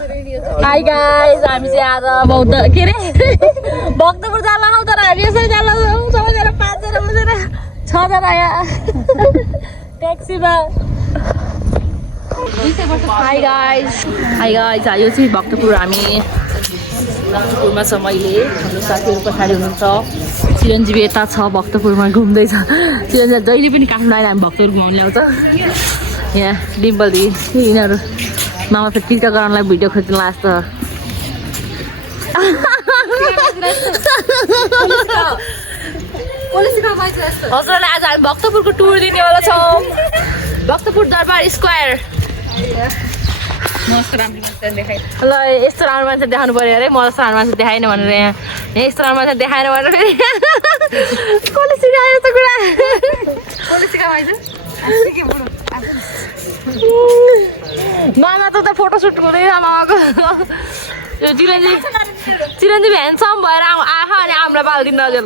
high guys हामी चाहिँ आज बौद्ध के अरे भक्तपुर जान लगाउँ तर हामी यसरी जान लगाउँ सबैजना 5 जना बसेर 6 जना यहाँ ट्याक्सीमा हाई गाइस यो चाहिँ भक्तपुर हामी भक्तपुरमा छ मैले हाम्रो साथीहरू पछाडि हुनुहुन्छ चिरञ्जीवी यता छ भक्तपुरमा घुम्दैछ चिरञ्जीवी जहिले पनि काठमाडौँ आएर हामी भक्तपुर घुमाउनु ल्याउँछ यहाँ डिम्पल दि यिनीहरू मामा त टिकटक गराउनलाई भिडियो खिच्नु लाग्छ हजुरलाई आज हामी भक्तपुरको टुर दिनेवाला छौँ भक्तपुर दरबार स्क्वायर ल यस्तो राम्रो मान्छे देखाउनु पऱ्यो अरे म जस्तो राम्रो मान्छे देखाएन भनेर यहाँ यस्तो राम्रो मान्छे देखाएन भनेर फेरि कसले सिकायो यस्तो कुरा मामा त फोटोसुट हुँदैन मामाको चिरञ्जीवी ह्यान्डसम भएर आँखा अनि हामीलाई पाल्दिनु हजुर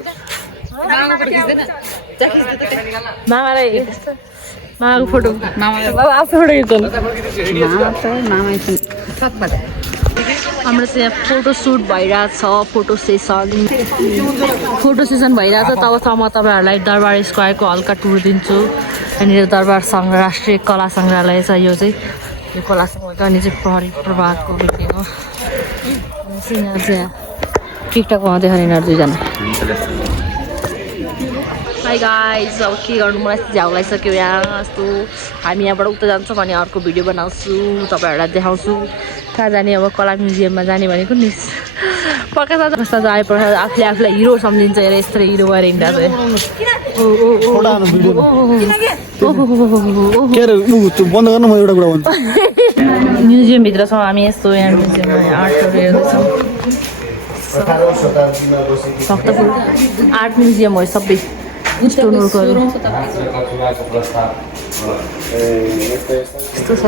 मामालाई मामाको फोटो आफ्नो फोटो हाम्रो चाहिँ यहाँ फोटो सुट भइरहेछ फोटो सेसन भइरहेछ तबसम्म तपाईँहरूलाई दरबार स्क्वायरको हल्का टुर दिन्छु यहाँनिर दरबार राष्ट्रिय कला सङ्ग्रहालय छ यो चाहिँ यो कला सङ्ग्रहालय अनि चाहिँ प्रहरी प्रभागको बिल्डिङ हो यहाँ चाहिँ टिकटकमा आउँदै यिनीहरू दुईजना हाई गाइस अब के गर्नु मलाई झ्याउ लागिसक्यो यहाँ यस्तो हामी यहाँबाट उता जान्छौँ भने अर्को भिडियो बनाउँछु तपाईँहरूलाई देखाउँछु कहाँ जाने अब कला म्युजियममा जाने भनेको नि पक्का साथ कस्तो आएपर्छ आफूले आफूलाई हिरो सम्झिन्छ हेर यस्तो हिरो भएर हिँड्दा म्युजियमभित्र छौँ हामी यस्तो यहाँ म्युजियममा आर्टहरू हेर्दैछौँ भक्तपुर आर्ट म्युजियम हो सबै स्टोनवर्कहरू यस्तो छ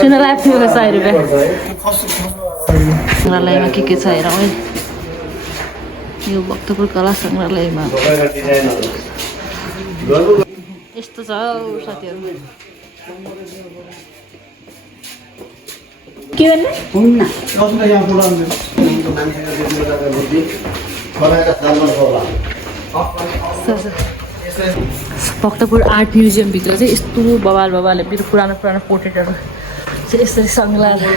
सुनलाई थियो 100 रुपियाँ सङ्ग्रहालयमा के छ हेरौँ है यो भक्तपुर कला सङ्ग्रहालयमा यस्तो छ साथीहरू के भक्तपुर आर्ट म्युजियमभित्र चाहिँ यस्तो बबालले मेरो पुरानो पोर्ट्रेटहरू चाहिँ यसरी सङ्ग्रहालेर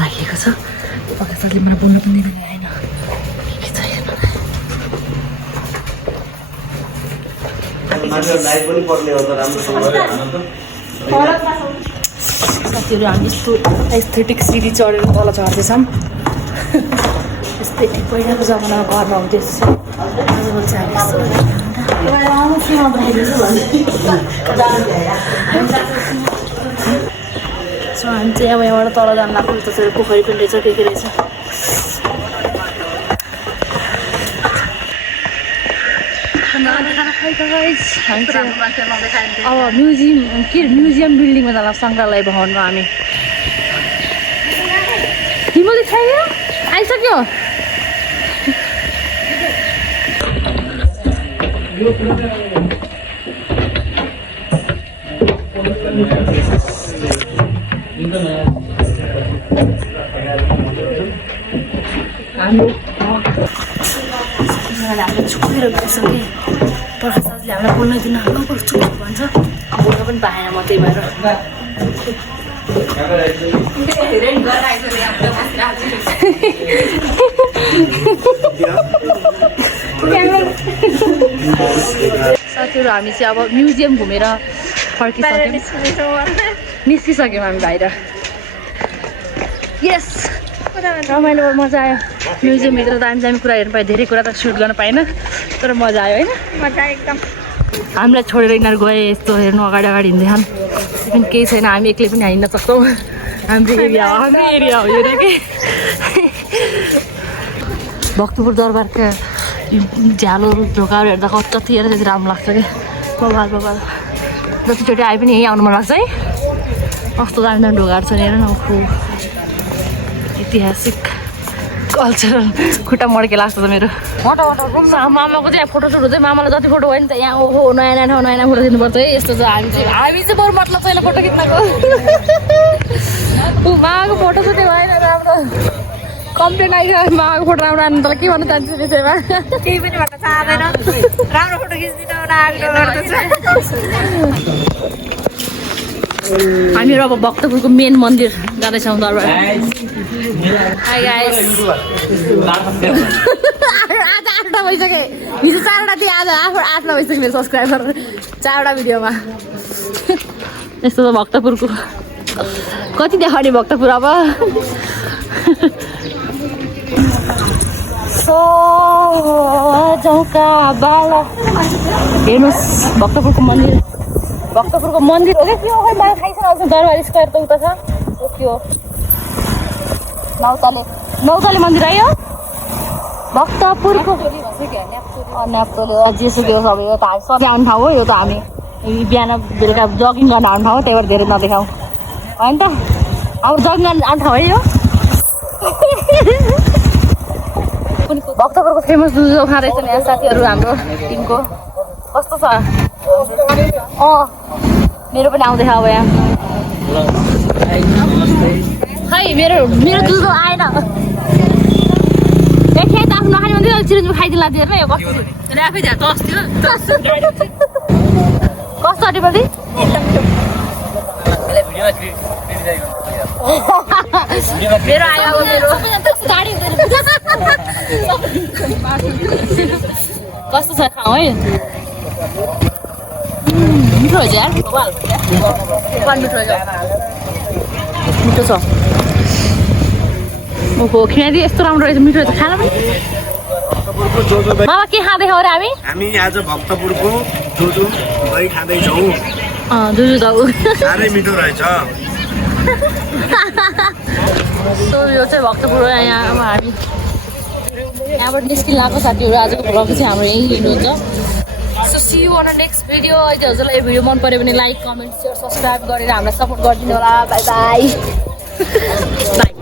राखिएको छ पक्काले मलाई बोल्नु पनि दिँदैन के छ हेर्नु साथीहरू हामी यस्तो एस्थेटिक सिडी चढेर तल झर्दैछौँ यस्तै ठिक पहिलाको जमानामा घरमा हुँदैछ आजकल चाहिँ हामी चाहिँ अब यहाँबाट तल जानु लाग्छ त्यसरी पोखरी पनि रहेछ के रहेछ अब म्युजियम बिल्डिङमा जाँदा सङ्ग्रहालय भवनमा हामी तिमीले खायो आइसक्यो हामीले छोडेर गइसकेँ पर्खा साथीले हामीलाई बोल्न दिन नपर्छ चुप भन्छ बोल्न पनि पाएन म त्यही भएर साथीहरू हामी चाहिँ अब म्युजियम घुमेर निस्किसक्यौँ हामी बाहिर यस रमाइलो मजा आयो म्युजियमभित्र दामी कुरा हेर्नु पाएँ धेरै कुरा त सुट गर्न पाएन तर मजा आयो होइन मजा एकदम हामीलाई छोडेर यिनीहरू गए यस्तो हेर्नु अगाडि हिँड्दैछन् पनि केही छैन हामी एक्लै पनि हिँड्न सक्छौँ हाम्रो एरिया हो यो कि भक्तपुर दरबारका झ्यालोहरू ढोकाहरू हेर्दा कति हेर्दा त्यति राम्रो लाग्छ कि बबाल जतिचोटि आए पनि यहीँ आउनु मन लाग्छ है कस्तो दामी ढोकाहरू छ हेर न ऐतिहासिक कल्चरल खुट्टा मड्के लाग्छ त मेरो मामाको चाहिँ फोटो सुट हुन्छ मामालाई जति फोटो भयो नि त यहाँ ओहो नयाँ नयाँ ठाउँ नयाँ नयाँ फोटो खिच्नुपर्छ है यस्तो चाहिँ हामी चाहिँ बरु मतलब छैन फोटो खिच्नको मामाको फोटो सुटै भएन राम्रो कम्प्लेन आइसक्यो मामाको फोटो राम्रो आउनु तँलाई के भन्न चाहन्छु विषयमा केही पनि भन्न चाहँदैन राम्रो फोटो खिच्दिन हामीहरू अब भक्तपुरको मेन मन्दिर जाँदैछौँ दरबार हाई गाइस आज 8टा भइसक्यो हिजो 4वटा थियो आज 8टा भइसक्यो मेरो सब्सक्राइबर 4वटा भिडियोमा यस्तो त भक्तपुरको कति देखाउने भक्तपुर अब जौका बाला हेर्नुहोस् भक्तपुरको मन्दिर हो क्या के हो खै मलाई थाहै छैन अझ दरबार स्क्वायर त उता छ के हो नौताले मन्दिर आयो भक्तपुरको न्याप्तोले जेसुकै सबै यो त सधैँ आउने ठाउँ हो यो त हामी बिहान बेलुका जगिङ गर्न आउने ठाउँ हो त्यही भएर धेरै नदेखाउँ होइन त अब जगिङ गर्न आउने ठाउँ है यो भक्तपुरको फेमस दुध खाँदैछ नि यहाँ साथीहरू हाम्रो टिमको कस्तो छ मेरो पनि आउँदैछ अब यहाँ खै मेरो दुध आएन एकखेत त आफ्नो नखाने भन्दै चिरिन्जु खाइदिनु लाग्थ्यो हेर्न यो कस्तो आफै झ्याट अस्ति कस्तो अटिपल्टि मेरो आयो कस्तो छ खाउँ है मिठो हो यार मिठो छ ओहो खियादी यस्तो राम्रो रहेछ मिठो रहेछ खाना पनि मामा के खाँदैछौँ अरे हामी आज भक्तपुरको दुधु दही खाँदैछौँ दुधु दही साह्रै मिठो रहेछ यो चाहिँ भक्तपुर यहाँ हामी यहाँबाट निस्किन लाग्छ साथीहरू आजको भ्लग चाहिँ हाम्रो यहीँ लिनुहुन्छ so see you on next video अहिले हजुरलाई यो भिडियो मन पऱ्यो भने लाइक कमेन्ट सेयर सब्सक्राइब गरेर हामीलाई सपोर्ट गरिदिनु होला बाई बाई बाई